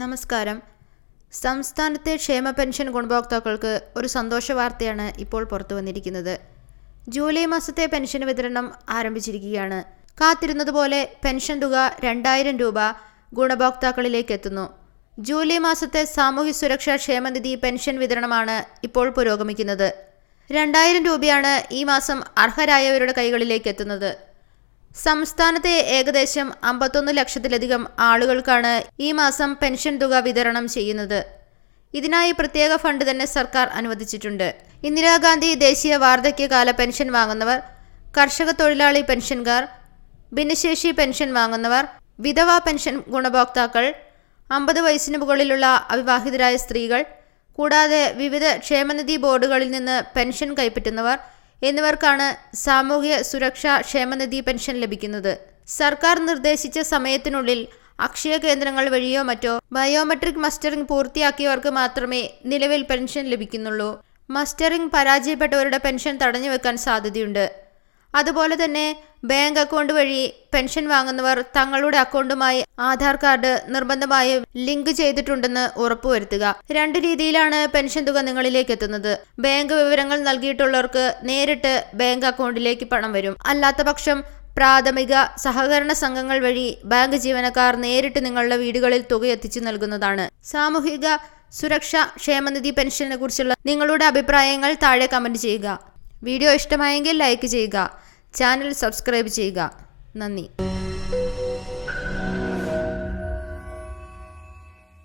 നമസ്കാരം. സംസ്ഥാനത്തെ ക്ഷേമ പെൻഷൻ ഗുണഭോക്താക്കൾക്ക് ഒരു സന്തോഷ വാർത്തയാണ് ഇപ്പോൾ പുറത്തു വന്നിരിക്കുന്നത്. ജൂലൈ മാസത്തെ പെൻഷൻ വിതരണം ആരംഭിച്ചിരിക്കുകയാണ്. കാത്തിരുന്നതുപോലെ പെൻഷൻ തുക 2000 രൂപ ഗുണഭോക്താക്കളിലേക്ക് എത്തുന്നു. ജൂലൈ മാസത്തെ സാമൂഹ്യ സുരക്ഷാ ക്ഷേമനിധി പെൻഷൻ വിതരണമാണ് ഇപ്പോൾ പുരോഗമിക്കുന്നത്. 2000 രൂപയാണ് ഈ മാസം അർഹരായവരുടെ കൈകളിലേക്ക് എത്തുന്നത്. സംസ്ഥാനത്തെ ഏകദേശം 51 ലക്ഷത്തിലധികം ആളുകൾക്കാണ് ഈ മാസം പെൻഷൻ തുക വിതരണം ചെയ്യുന്നത്. ഇതിനായി പ്രത്യേക ഫണ്ട് തന്നെ സർക്കാർ അനുവദിച്ചിട്ടുണ്ട്. ഇന്ദിരാഗാന്ധി ദേശീയ വാർദ്ധക്യകാല പെൻഷൻ വാങ്ങുന്നവർ, കർഷക തൊഴിലാളി പെൻഷൻകാർ, ഭിന്നശേഷി പെൻഷൻ വാങ്ങുന്നവർ, വിധവാ പെൻഷൻ ഗുണഭോക്താക്കൾ, 50 വയസ്സിന് മുകളിലുള്ള അവിവാഹിതരായ സ്ത്രീകൾ, കൂടാതെ വിവിധ ക്ഷേമനിധി ബോർഡുകളിൽ നിന്ന് പെൻഷൻ കൈപ്പറ്റുന്നവർ എന്നിവർക്കാണ് സാമൂഹ്യ സുരക്ഷാ ക്ഷേമനിധി പെൻഷൻ ലഭിക്കുന്നത്. സർക്കാർ നിർദ്ദേശിച്ച സമയത്തിനുള്ളിൽ അക്ഷയ കേന്ദ്രങ്ങൾ വഴിയോ മറ്റോ ബയോമെട്രിക് മസ്റ്ററിംഗ് പൂർത്തിയാക്കിയവർക്ക് മാത്രമേ നിലവിൽ പെൻഷൻ ലഭിക്കുന്നുള്ളൂ. മസ്റ്ററിംഗ് പരാജയപ്പെട്ടവരുടെ പെൻഷൻ തടഞ്ഞുവെക്കാൻ സാധ്യതയുണ്ട്. അതുപോലെ തന്നെ ബാങ്ക് അക്കൗണ്ട് വഴി പെൻഷൻ വാങ്ങുന്നവർ തങ്ങളുടെ അക്കൗണ്ടുമായി ആധാർ കാർഡ് നിർബന്ധമായും ലിങ്ക് ചെയ്തിട്ടുണ്ടെന്ന് ഉറപ്പുവരുത്തുക. 2 രീതിയിലാണ് പെൻഷൻ തുക നിങ്ങളിലേക്ക് എത്തുന്നത്. ബാങ്ക് വിവരങ്ങൾ നൽകിയിട്ടുള്ളവർക്ക് നേരിട്ട് ബാങ്ക് അക്കൗണ്ടിലേക്ക് പണം വരും. അല്ലാത്ത പക്ഷം പ്രാഥമിക സഹകരണ സംഘങ്ങൾ വഴി ബാങ്ക് ജീവനക്കാർ നേരിട്ട് നിങ്ങളുടെ വീടുകളിൽ തുക എത്തിച്ചു നൽകുന്നതാണ്. സാമൂഹിക സുരക്ഷാ ക്ഷേമനിധി പെൻഷനെ കുറിച്ചുള്ള നിങ്ങളുടെ അഭിപ്രായങ്ങൾ താഴെ കമന്റ് ചെയ്യുക. വീഡിയോ ഇഷ്ടമായെങ്കിൽ ലൈക്ക് ചെയ്യുക. ചാനൽ സബ്സ്ക്രൈബ് ചെയ്യുക. നന്ദി.